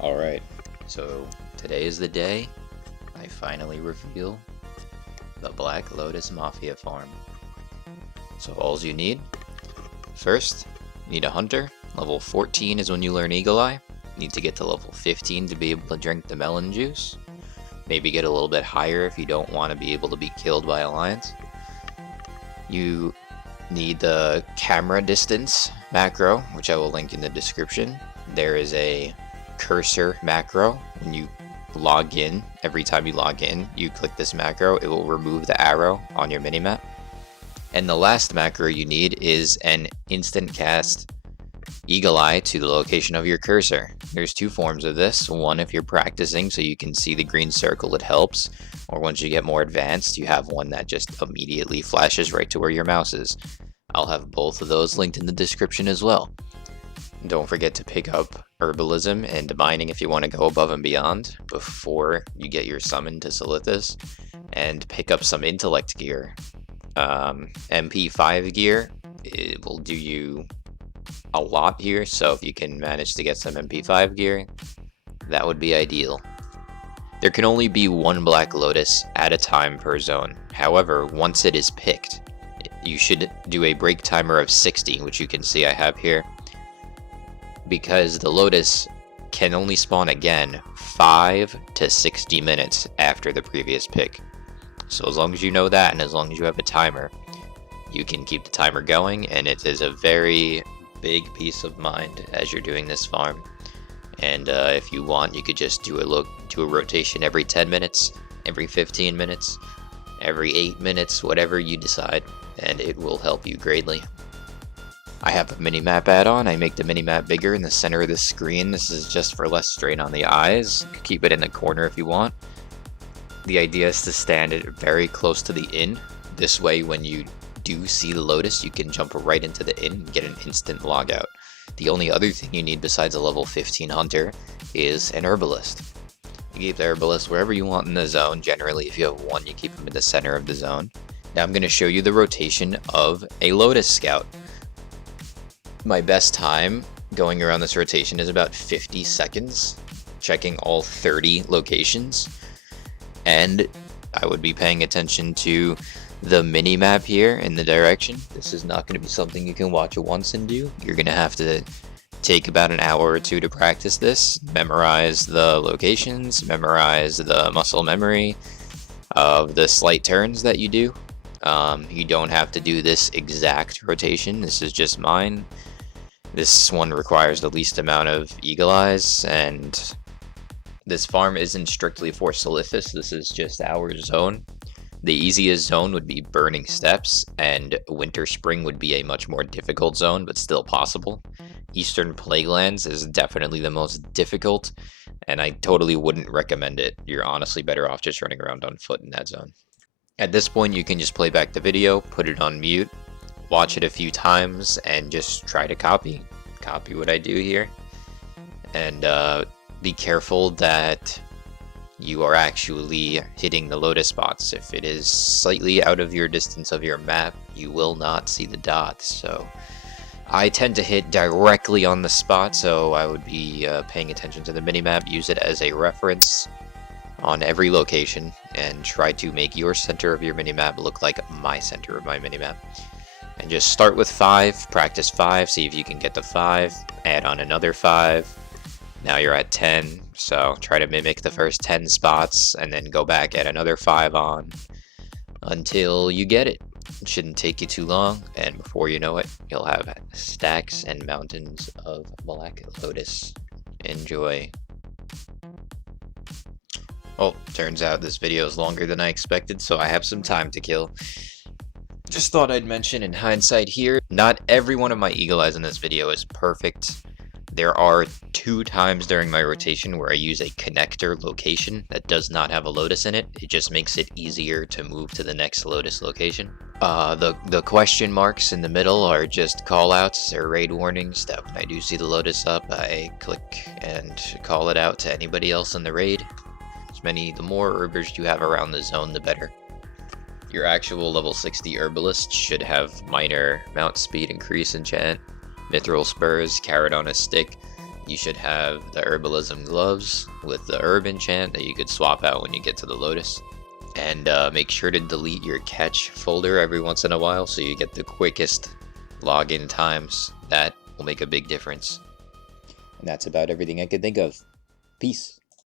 Alright, so today is the day I finally reveal the Black Lotus Mafia farm. So all you need, first, you need a hunter. Level 14 is when you learn Eagle Eye. You need to get to level 15 to be able to drink the melon juice. Maybe get a little bit higher if you don't want to be able to be killed by a lions. You need the camera distance macro, which I will link in the description. There is a cursor macro. When you log in, every time you log in, you click this macro, it will remove the arrow on your minimap. And the last macro you need is an instant cast Eagle Eye to the location of your cursor. There's two forms of this. One, if you're practicing so you can see the green circle, it helps. Or once you get more advanced, you have one that just immediately flashes right to where your mouse is. I'll have both of those linked in the description as well. Don't forget to pick up herbalism and mining if you want to go above and beyond before you get your summon to Silithus, and pick up some intellect gear. MP5 gear, it will do you a lot here, so if you can manage to get some MP5 gear, that would be ideal. There can only be one Black Lotus at a time per zone. However, once it is picked, you should do a break timer of 60, which you can see I have here, because the Lotus can only spawn again 5 to 60 minutes after the previous pick. So as long as you know that, and as long as you have a timer, you can keep the timer going, and it is a very big peace of mind as you're doing this farm. And if you want, you could just do a rotation every 10 minutes, every 15 minutes, every 8 minutes, whatever you decide, and it will help you greatly. I have a Minimap add-on. I make the Minimap bigger in the center of the screen. This is just for less strain on the eyes. Keep it in the corner if you want. The idea is to stand it very close to the inn. This way, when you do see the Lotus, you can jump right into the inn and get an instant logout. The only other thing you need besides a level 15 hunter is an herbalist. You keep the herbalist wherever you want in the zone. Generally, if you have one, you keep them in the center of the zone. Now I'm going to show you the rotation of a Lotus scout. My best time going around this rotation is about 50 seconds, checking all 30 locations, and I would be paying attention to the minimap here in the direction. This is not going to be something you can watch it once and do. You're going to have to take about an hour or two to practice this, memorize the locations, memorize the muscle memory of the slight turns that you do. You don't have to do this exact rotation. This is just mine. This one requires the least amount of Eagle Eyes, and this farm isn't strictly for Silithus. This is just our zone. The easiest zone would be Burning Steppes, and Winter Spring would be a much more difficult zone, but still possible. Eastern Plaguelands is definitely the most difficult, and I totally wouldn't recommend it. You're honestly better off just running around on foot in that zone. At this point, you can just play back the video, put it on mute, watch it a few times, and just try to copy what I do here. And be careful that you are actually hitting the Lotus spots. If it is slightly out of your distance of your map, you will not see the dots. So I tend to hit directly on the spot, so I would be paying attention to the minimap. Use it as a reference on every location, and try to make your center of your minimap look like my center of my minimap. And just start with 5, practice 5, see if you can get to 5, add on another 5. Now you're at 10, so try to mimic the first 10 spots, and then go back, add another 5 on, until you get it. It shouldn't take you too long, and before you know it, you'll have stacks and mountains of Black Lotus. Enjoy. Oh, turns out this video is longer than I expected, so I have some time to kill. Just thought I'd mention in hindsight here, not every one of my Eagle Eyes in this video is perfect. There are 2 times during my rotation where I use a connector location that does not have a Lotus in it. It just makes it easier to move to the next Lotus location. The question marks in the middle are just callouts or raid warnings that when I do see the Lotus up, I click and call it out to anybody else in the raid. The more herbers you have around the zone, the better. Your actual level 60 herbalist should have minor mount speed increase enchant, mithril spurs, carrot on a stick, You should have the herbalism gloves with the herb enchant that you could swap out when you get to the Lotus. And make sure to delete your catch folder every once in a while so you get the quickest login times. That will make a big difference. And that's about everything I could think of. Peace.